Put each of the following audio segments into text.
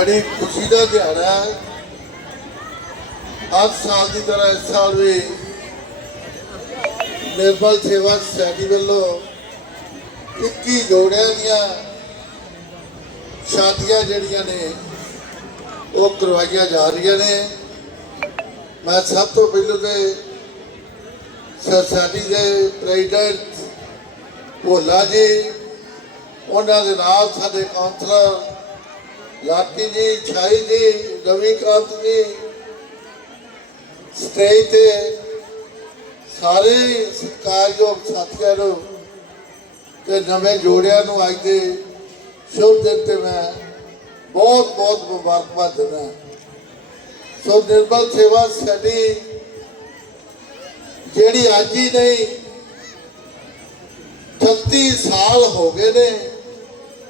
ਬੜੀ ਖੁਸ਼ੀ ਦਾ ਦਿਹਾੜਾ ਹੈ। ਹਰ ਸਾਲ ਦੀ ਤਰ੍ਹਾਂ ਇਸ ਸਾਲ ਵੀ ਨਿਰਭਲ ਸੇਵਾ ਸੁਸਾਇਟੀ ਵੱਲੋਂ 21 ਜੋੜਿਆਂ ਦੀਆਂ ਸ਼ਾਦੀਆਂ ਜਿਹੜੀਆਂ ਨੇ, ਉਹ ਕਰਵਾਈਆਂ ਜਾ ਰਹੀਆਂ ਨੇ। ਮੈਂ ਸਭ ਤੋਂ ਪਹਿਲਾਂ ਤੇ ਸੋਸਾਇਟੀ ਦੇ ਪ੍ਰੈਜ਼ੀਡੈਂਟ ਭੋਲਾ ਜੀ, ਉਹਨਾਂ ਦੇ ਨਾਲ ਸਾਡੇ ਕਾਉਂਸਲਰ ਲਾਟੀ ਜੀ, ਛਾਈ ਜੀ ਰਵੀਕਾਂਤ ਸਟੇਜ ਤੇ ਸਾਰੇ ਸਤਿਕਾਰਯੋਗ ਸਾਥੀਆਂ ਨੂੰ ਤੇ ਨਵੇਂ ਜੋੜਿਆਂ ਨੂੰ ਅੱਜ ਦੇ ਸ਼ੁਭ ਦਿਨ ਤੇ ਮੈਂ ਬਹੁਤ ਬਹੁਤ ਮੁਬਾਰਕਬਾਦ ਦਿੰਦਾ। ਸੋ ਨਿਰਮਲ ਸੇਵਾ ਸਾਡੀ ਜਿਹੜੀ ਅੱਜ ਹੀ ਨਹੀਂ 36 ਸਾਲ ਹੋ ਗਏ ਨੇ।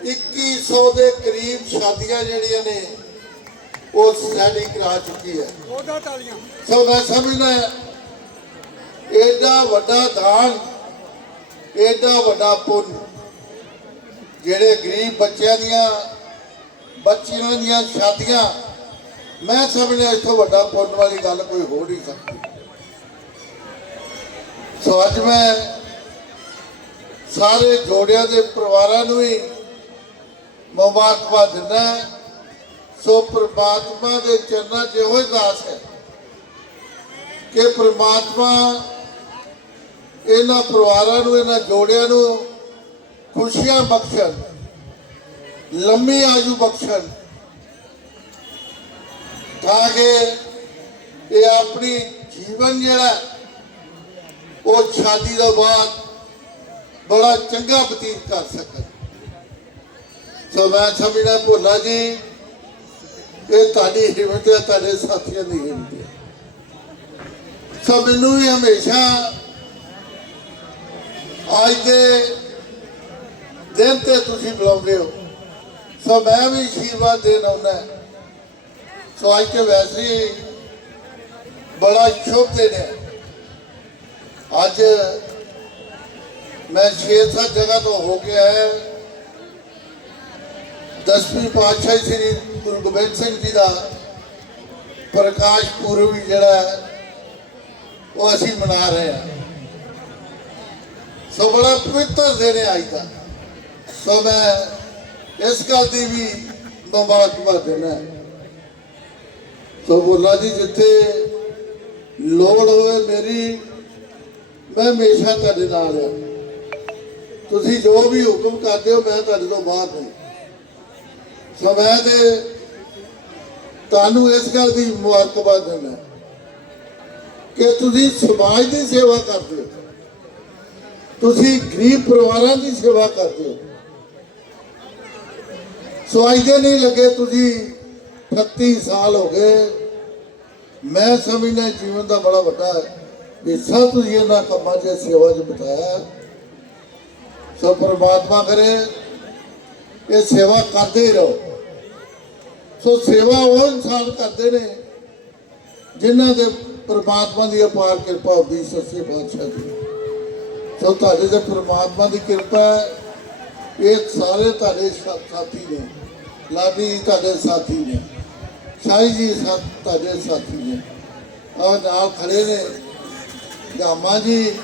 2100 ਦੇ ਕਰੀਬ ਸ਼ਾਦੀਆਂ ਜਿਹੜੀਆਂ ਨੇ ਉਹ ਸਾਡੀ ਕਰਾ ਚੁੱਕੀ ਹੈ ਉਹਦਾ ਤਾਲੀਆਂ ਸੋ ਮੈਂ ਸਮਝਦਾ ਐਡਾ ਵੱਡਾ ਦਾਨ ਐਡਾ ਵੱਡਾ ਪੁੰਨ ਜਿਹੜੇ ਗਰੀਬ ਬੱਚਿਆਂ ਦੀਆਂ ਬੱਚੀਆਂ ਦੀਆਂ ਸ਼ਾਦੀਆਂ ਮੈਂ ਸਮਝਦਾ ਇਸ ਤੋਂ ਵੱਡਾ ਪੁੰਨ ਵਾਲੀ ਗੱਲ ਕੋਈ ਹੋ ਨਹੀਂ ਸਕਦੀ ਸੋ ਅੱਜ ਮੈਂ ਸਾਰੇ ਜੋੜਿਆਂ ਦੇ ਪਰਿਵਾਰਾਂ ਨੂੰ ਹੀ ਮੁਬਾਰਕਬਾਦ ਦਿੰਦਾ ਸੋ ਪ੍ਰਮਾਤਮਾ ਦੇ ਚਰਨਾਂ 'ਚ ਇਹੋ ਹੀ ਦਾਸ ਹੈ ਕਿ ਪ੍ਰਮਾਤਮਾ ਇਹਨਾਂ ਪਰਿਵਾਰਾਂ ਨੂੰ, ਇਹਨਾਂ ਜੋੜਿਆਂ ਨੂੰ ਖੁਸ਼ੀਆਂ ਬਖਸ਼ਣ, ਲੰਮੀ ਆਯੂ ਬਖਸ਼ਣ ਤਾਂ ਕਿ ਇਹ ਆਪਣੀ ਜੀਵਨ ਜਿਹੜਾ ਉਹ ਸ਼ਾਦੀ ਤੋਂ ਬਾਅਦ ਬੜਾ ਚੰਗਾ ਬਤੀਤ ਕਰ ਸਕਣ। ਸੋ ਮੈਂ ਸਮਝਦਾ ਭੋਲਾ ਜੀ ਇਹ ਤੁਹਾਡੀ ਹਿੰਮਤ ਹੈ ਤੁਹਾਡੇ ਸਾਥੀਆਂ ਦੀ ਹਿੰਮਤ ਹੈ। ਸੋ ਮੈਨੂੰ ਵੀ ਹਮੇਸ਼ਾ ਅੱਜ ਦੇ ਦਿਨ ਤੇ ਤੁਸੀਂ ਬੁਲਾਉਂਦੇ ਹੋ। ਸੋ ਮੈਂ ਵੀ ਆਸ਼ੀਰਵਾਦ ਦੇਣ ਆਉਣਾ ਸੋ ਅੱਜ ਤੇ ਵੈਸੇ ਹੀ ਬੜਾ ਸ਼ੁਭ ਦਿਨ ਹੈ। ਅੱਜ ਮੈਂ ਛੇ ਸੱਤ ਜਗ੍ਹਾ ਤੋਂ ਹੋ ਕੇ ਆਇਆ। ਦਸਵੀਂ ਪਾਤਸ਼ਾਹੀ ਸ੍ਰੀ ਗੁਰੂ ਗੋਬਿੰਦ ਸਿੰਘ ਜੀ ਦਾ ਪ੍ਰਕਾਸ਼ ਪੁਰਬ ਜਿਹੜਾ ਉਹ ਅਸੀਂ ਮਨਾ ਰਹੇ ਹਾਂ। ਸੋ ਬੜਾ ਪਵਿੱਤਰ ਦਿਨ ਹੈ ਅੱਜ ਦਾ। ਸੋ ਮੈਂ ਇਸ ਗੱਲ ਦੀ ਵੀ ਮੁਬਾਰਕਬਾਦ ਦੇਣਾ ਸੋ ਬੋਲਾ ਜੀ, ਜਿੱਥੇ ਲੋੜ ਹੋਵੇ ਮੇਰੀ, ਮੈਂ ਹਮੇਸ਼ਾ ਤੁਹਾਡੇ ਨਾਲ ਹਾਂ। ਤੁਸੀਂ ਜੋ ਵੀ ਹੁਕਮ ਕਰਦੇ ਹੋ, ਮੈਂ ਤੁਹਾਡੇ ਤੋਂ ਬਾਹਰ ਨਹੀਂ ਸੋ ਮੈਂ ਤੇ ਤੁਹਾਨੂੰ ਇਸ ਗੱਲ ਦੀ ਮੁਬਾਰਕਬਾਦ ਦਿੰਦਾ ਕਿ ਤੁਸੀਂ ਸਮਾਜ ਦੀ ਸੇਵਾ ਕਰਦੇ ਹੋ। ਤੁਸੀਂ ਗਰੀਬ ਪਰਿਵਾਰਾਂ ਦੀ ਸੇਵਾ ਕਰਦੇ ਹੋ। ਸੋ ਅੱਜ ਦੇ ਨਹੀਂ ਲੱਗੇ, ਤੁਸੀਂ 38 ਸਾਲ ਹੋ ਗਏ। ਮੈਂ ਸਮਝਦਾ ਜੀਵਨ ਦਾ ਬੜਾ ਵੱਡਾ ਹਿੱਸਾ ਤੁਸੀਂ ਇਹਨਾਂ ਕੰਮਾਂ 'ਚ, ਸੇਵਾ 'ਚ ਬਿਤਾਇਆ ਸੋ ਪ੍ਰਮਾਤਮਾ ਕਰੇ ਇਹ ਸੇਵਾ ਕਰਦੇ ਹੀ ਰਹੋ। ਸੋ ਸੇਵਾ ਉਹ ਇਨਸਾਨ ਕਰਦੇ ਨੇ, ਜਿਨ੍ਹਾਂ ਦੇ ਪਰਮਾਤਮਾ ਦੀ ਅਪਾਰ ਕਿਰਪਾ ਹੁੰਦੀ ਸੱਚੇ ਪਾਤਸ਼ਾਹ ਦੀ। ਸੋ ਤੁਹਾਡੇ ਤੇ ਪਰਮਾਤਮਾ ਦੀ ਕਿਰਪਾ ਹੈ। ਇਹ ਸਾਰੇ ਤੁਹਾਡੇ ਸਾਥੀ ਨੇ। ਲਾਡੀ ਜੀ ਤੁਹਾਡੇ ਸਾਥੀ ਨੇ। ਸ਼ਾਹੀ ਜੀ ਸਾ- ਤੁਹਾਡੇ ਸਾਥੀ ਨੇ। ਆ ਨਾਲ ਖੜੇ ਨੇ। ਗਾਮਾ ਜੀ,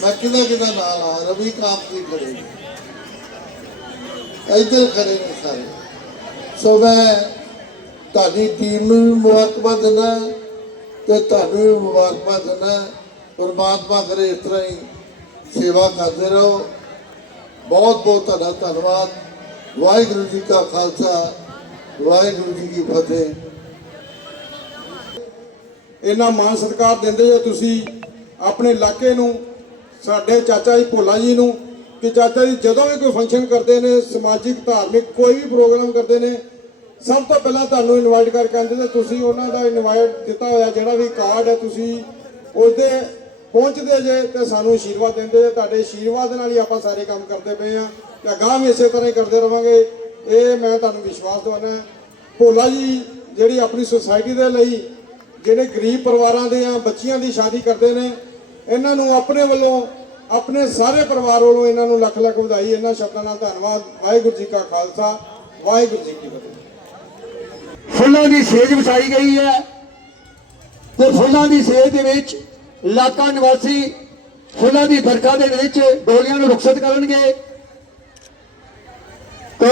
ਮੈਂ ਕਿਹਦਾ ਕਿਹਦਾ ਨਾਲ ਆ? ਰਵੀ ਕਾਂਤ ਜੀ ਖੜੇ ਨੇ। ਇੱਧਰ ਖੜੇ ਨੇ ਸਾਰੇ। ਸੋ ਮੈਂ ਤੁਹਾਡੀ ਟੀਮ ਨੂੰ ਵੀ ਮੁਬਾਰਕਬਾਦ ਦਿੰਦਾ ਤੇ ਤੁਹਾਨੂੰ ਵੀ ਮੁਬਾਰਕਬਾਦ ਦਿੰਦਾ ਪਰਮਾਤਮਾ ਕਰੇ ਇਸ ਤਰ੍ਹਾਂ ਹੀ ਸੇਵਾ ਕਰਦੇ ਰਹੋ। ਬਹੁਤ ਬਹੁਤ ਤੁਹਾਡਾ ਧੰਨਵਾਦ। ਵਾਹਿਗੁਰੂ ਜੀ ਕਾ ਖਾਲਸਾ, ਵਾਹਿਗੁਰੂ ਜੀ ਕੀ ਫਤਿਹ। ਇੰਨਾ ਮਾਣ ਸਤਿਕਾਰ ਦਿੰਦੇ ਹੋ ਤੁਸੀਂ ਆਪਣੇ ਇਲਾਕੇ ਨੂੰ, ਸਾਡੇ ਚਾਚਾ ਜੀ ਭੋਲਾ ਜੀ ਨੂੰ, ਕਿ ਚਾਚਾ ਜੀ ਜਦੋਂ ਵੀ ਕੋਈ ਫੰਕਸ਼ਨ ਕਰਦੇ ਨੇ, ਸਮਾਜਿਕ, ਧਾਰਮਿਕ, ਕੋਈ ਵੀ ਪ੍ਰੋਗਰਾਮ ਕਰਦੇ ਨੇ ਸਭ ਤੋਂ ਪਹਿਲਾਂ ਤੁਹਾਨੂੰ ਇਨਵਾਈਟ ਕਰਕੇ ਆਉਂਦੇ ਤੇ ਤੁਸੀਂ ਉਹਨਾਂ ਦਾ ਇਨਵਾਈਟ ਦਿੱਤਾ ਹੋਇਆ, ਜਿਹੜਾ ਵੀ ਕਾਰਡ ਹੈ ਤੁਸੀਂ ਉਹਦੇ ਪਹੁੰਚਦੇ ਜੇ ਤੇ ਸਾਨੂੰ ਆਸ਼ੀਰਵਾਦ ਦਿੰਦੇ ਜੇ। ਤੁਹਾਡੇ ਆਸ਼ੀਰਵਾਦ ਨਾਲ ਹੀ ਆਪਾਂ ਸਾਰੇ ਕੰਮ ਕਰਦੇ ਪਏ ਆ ਤੇ ਅਗਾਂਹ ਵੀ ਇਸੇ ਤਰ੍ਹਾਂ ਹੀ ਕਰਦੇ ਰਵਾਂਗੇ। ਇਹ ਮੈਂ ਤੁਹਾਨੂੰ ਵਿਸ਼ਵਾਸ ਦਿਵਾਉਣਾ ਭੋਲਾ ਜੀ, ਜਿਹੜੀ ਆਪਣੀ ਸੁਸਾਇਟੀ ਦੇ ਲਈ ਜਿਹੜੇ ਗਰੀਬ ਪਰਿਵਾਰਾਂ ਦੇ ਆ ਬੱਚੀਆਂ ਦੀ ਸ਼ਾਦੀ ਕਰਦੇ ਨੇ, ਇਹਨਾਂ ਨੂੰ ਆਪਣੇ ਵੱਲੋਂ ਆਪਣੇ ਸਾਰੇ ਪਰਿਵਾਰ ਵੱਲੋਂ ਇਹਨਾਂ ਨੂੰ ਲੱਖ ਲੱਖ ਵਧਾਈ। ਇਹਨਾਂ ਸ਼ਬਦਾਂ ਨਾਲ ਧੰਨਵਾਦ। ਵਾਹਿਗੁਰੂ ਜੀ ਕਾ ਖਾਲਸਾ, ਵਾਹਿਗੁਰੂ ਜੀ ਕੀ ਫਤਿਹ। ਫੁੱਲਾਂ ਦੀ ਸੇਜ ਵਿਛਾਈ ਗਈ ਹੈ ਤੇ ਫੁੱਲਾਂ ਦੀ ਸੇਜ ਦੇ ਵਿੱਚ ਇਲਾਕਾ ਨਿਵਾਸੀ ਫੁੱਲਾਂ ਦੀ ਬਰਖਾ ਦੇ ਵਿੱਚ ਡੋਲੀਆਂ ਨੂੰ ਰੁਖਸਤ ਕਰਨਗੇ। ਤੋ